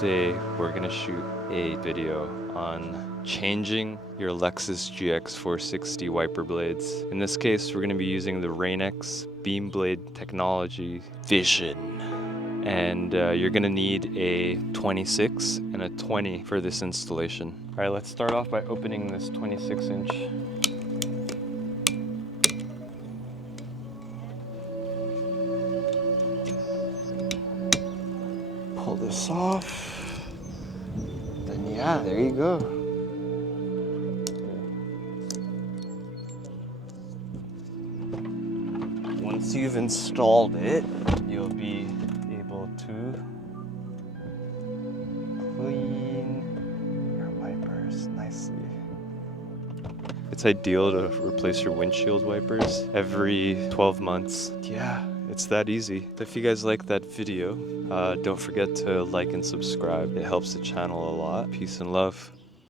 Today we're gonna shoot a video on changing your Lexus GX460 wiper blades. In this case, we're gonna be using the Rain-X beam blade technology Vision. And you're gonna need a 26 and a 20 for this installation. All right, let's start off by opening this 26-inch. Pull this off. Then yeah, there you go. Once you've installed it, you'll be able to clean your wipers nicely. It's ideal to replace your windshield wipers every 12 months. Yeah, it's that easy. If you guys like that video, don't forget to like and subscribe. It helps the channel a lot. Peace and love.